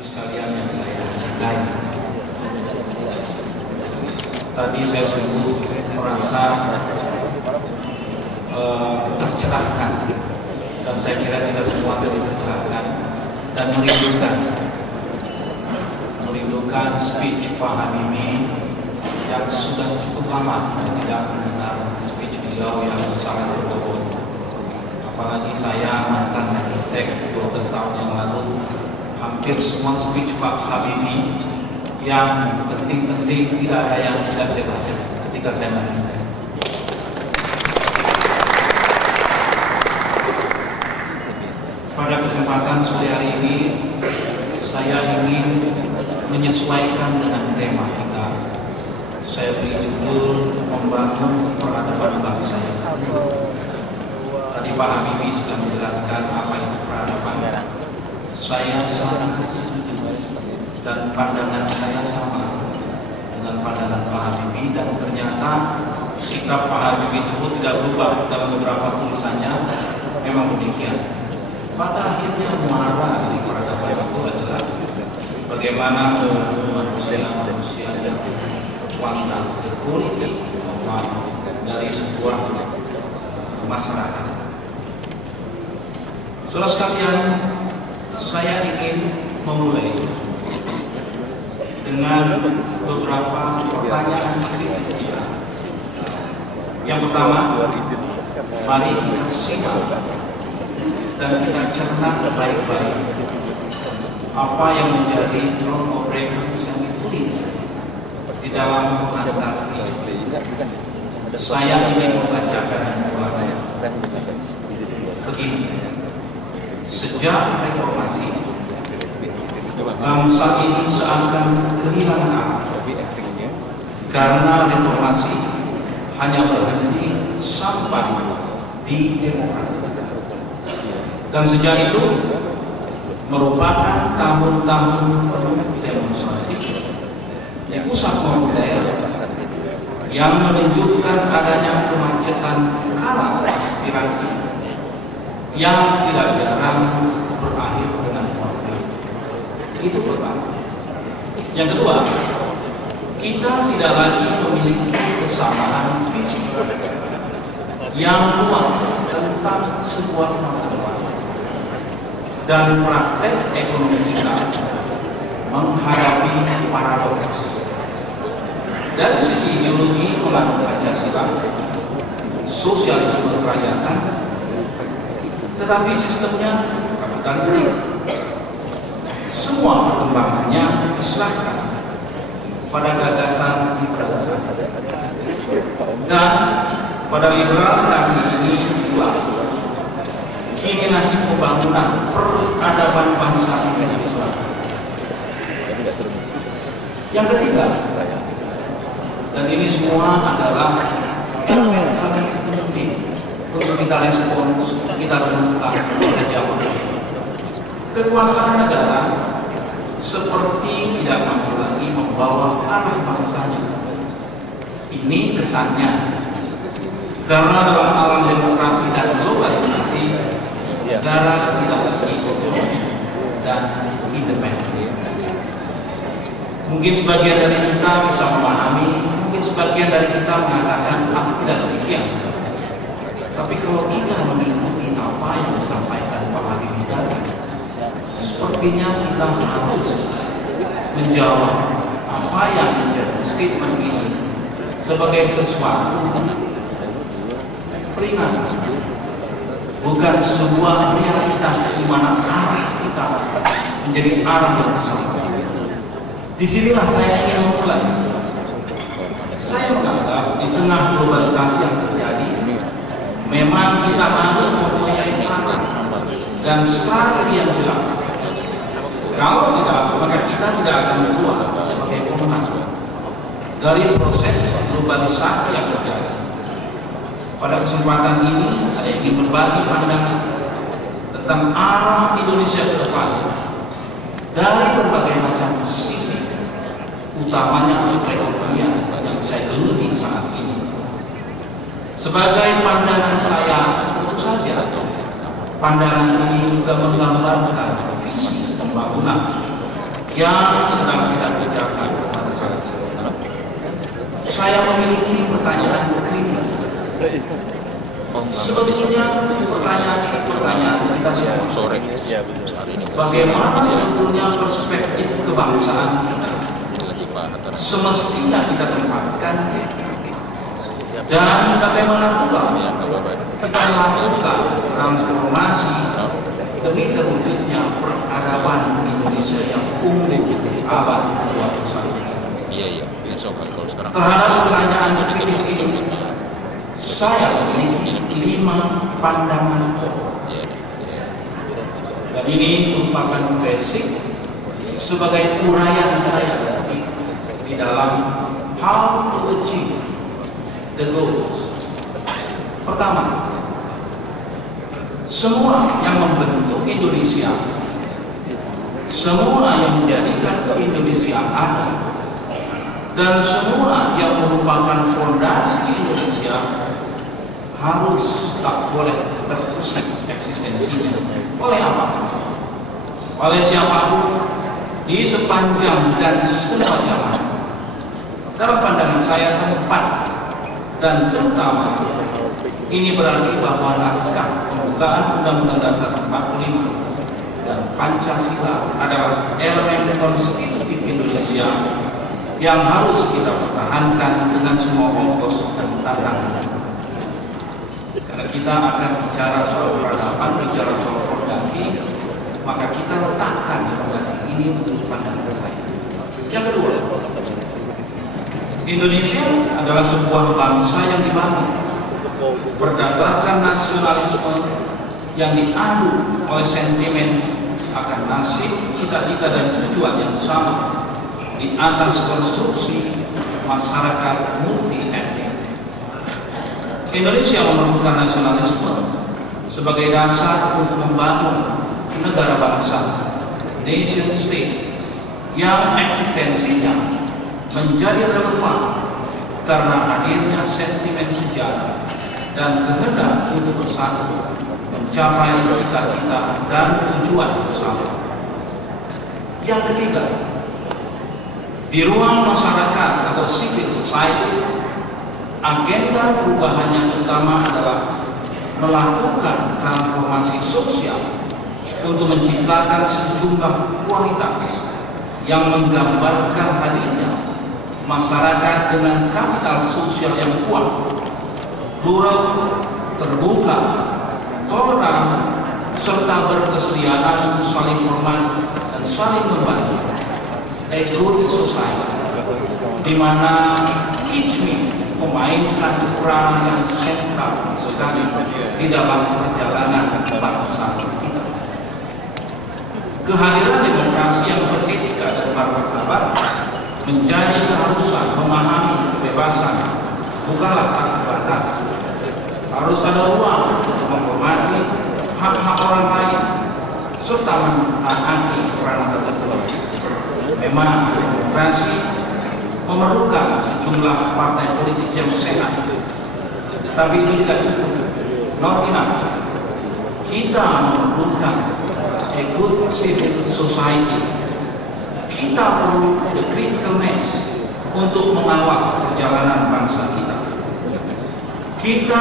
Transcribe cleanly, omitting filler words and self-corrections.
Hadirin sekalian yang saya cintai, tadi saya sungguh merasa tercerahkan, dan saya kira kita semua tadi tercerahkan dan merindukan speech Pak Habibie yang sudah cukup lama kita tidak mendengar speech beliau yang sangat berbobot. Apalagi saya mantan Menristek 12 tahun yang lalu, hampir semua speech Pak Habibie yang penting-penting tidak ada yang tidak saya baca ketika saya Menristek. Pada kesempatan sore hari ini, saya ingin menyesuaikan dengan tema kita. Saya beri judul Membangun Peradaban Bangsa. Tadi Pak Habibie sudah menjelaskan apa itu peradaban. Saya sangat setuju dan pandangan saya sama dengan pandangan Pak Habibie, dan ternyata sikap Pak Habibie tersebut tidak berubah dalam beberapa tulisannya. Memang demikian. Pada akhirnya muara dari peradaban itu adalah bagaimana manusia yang kuantitas, quality of life dari sebuah masyarakat. Saudara sekalian, saya ingin memulai dengan beberapa pertanyaan kritis kita. Yang pertama, mari kita simak dan kita cerna baik-baik apa yang menjadi throne of reference yang ditulis di dalam pengantar ini. Saya ingin membacakan dan mengulangi. Begini, sejak reformasi, bangsa ini seakan kehilangan arah karena reformasi hanya berhenti sampai di demokrasi. Dan sejak itu merupakan tahun-tahun penuh demonstrasi di pusat maupun daerah yang menunjukkan adanya kemacetan kala aspirasi yang tidak jarang berakhir dengan konflik. Itu pertama. Yang kedua, kita tidak lagi memiliki kesamaan visi yang luas tentang sebuah masa depan. Dan praktek ekonomi kita menghadapi paradoks. Dari sisi ideologi menganut Pancasila, sosialisme kerakyatan, tetapi sistemnya kapitalistik. Semua perkembangannya diserahkan pada gagasan liberalisasi. Dan pada liberalisasi ini pula kini nasib pembangunan peradaban bangsa ini diserahkan. Yang ketiga, dan ini semua adalah paling penting untuk kita respons, kita renungkan, kita jawab. Kekuasaan negara seperti tidak mampu lagi membawa arah bangsanya. Ini kesannya, karena dalam alam demokrasi dan globalisasi, negara tidak lagi otonom dan independen. Mungkin sebagian dari kita bisa memahami, mungkin sebagian dari kita mengatakan, tidak demikian. Tapi kalau kita mengikuti apa yang disampaikan Pak Habibie tadi, sepertinya kita harus menjawab apa yang menjadi statement ini sebagai sesuatu peringatan, bukan sebuah realitas di mana arah kita menjadi arah yang sama. Disinilah saya ingin memulai. Saya menganggap di tengah globalisasi yang terjadi, memang kita harus mempunyai arah dan strategi yang jelas. Kalau tidak, maka kita tidak akan keluar sebagai pemenang dari proses globalisasi yang terjadi. Pada kesempatan ini, saya ingin berbagi pandangan tentang arah Indonesia ke depan dari berbagai macam sisi, utamanya perekonomian yang saya geluti saat ini. Sebagai pandangan saya, tentu saja pandangan ini juga menggambarkan visi pembangunan yang sedang kita kerjakan pada saat ini. Saya memiliki pertanyaan kritis. Sebetulnya pertanyaan ini pertanyaan kita semua. Bagaimana sebetulnya perspektif kebangsaan kita semestinya kita tempatkan, dan bagaimana pula kita lakukan transformasi demi terwujudnya peradaban Indonesia yang unggul di abad 21. Terhadap pertanyaan kritis ini, saya memiliki 5 pandangan dan ini merupakan basic sebagai uraian saya di dalam how to achieve the goals. Pertama, semua yang membentuk Indonesia, semua yang menjadikan Indonesia ada, dan semua yang merupakan fondasi Indonesia harus tak boleh terusik eksistensinya. Oleh apa? Oleh siapapun di sepanjang dan semua zaman. Dalam pandangan saya, tempat dan terutama ini berarti bahwa naskah pembukaan Undang-Undang Dasar 45 dan Pancasila adalah elemen konstitutif Indonesia yang harus kita pertahankan dengan semua ongkos dan tantangan. Karena kita akan bicara soal peradaban, bicara soal fondasi, maka kita letakkan fondasi ini menurut pandangan saya. Yang kedua, Indonesia adalah sebuah bangsa yang dibangun berdasarkan nasionalisme yang diadu oleh sentimen akan nasib, cita-cita dan tujuan yang sama di atas konstruksi masyarakat multi etnik. Indonesia memerlukan nasionalisme sebagai dasar untuk membangun negara bangsa, nation state, yang eksistensinya menjadi relevan karena hadirnya sentimen sejarah dan kehendak untuk bersatu mencapai cita-cita dan tujuan bersama. Yang ketiga, di ruang masyarakat atau civil society, agenda perubahannya terutama adalah melakukan transformasi sosial untuk menciptakan sejumlah kualitas yang menggambarkan hadirnya masyarakat dengan kapital sosial yang kuat, plural, terbuka, toleran, serta berkesediaan untuk saling hormat dan saling membantu. A good society, di mana each memainkan peran yang sentral sekali di dalam perjalanan bangsa kita. Kehadiran demokrasi yang beretika dan bermartabat menjadi keharusan. Memahami kebebasan bukanlah tak terbatas. Harus ada ruang untuk menghormati hak-hak orang lain serta mentaati peran tertentu. Memang demokrasi memerlukan sejumlah partai politik yang sehat, tapi itu tidak cukup. Not enough. Kita memerlukan a good civil society. Kita perlu the critical mass untuk mengawal perjalanan bangsa kita. Kita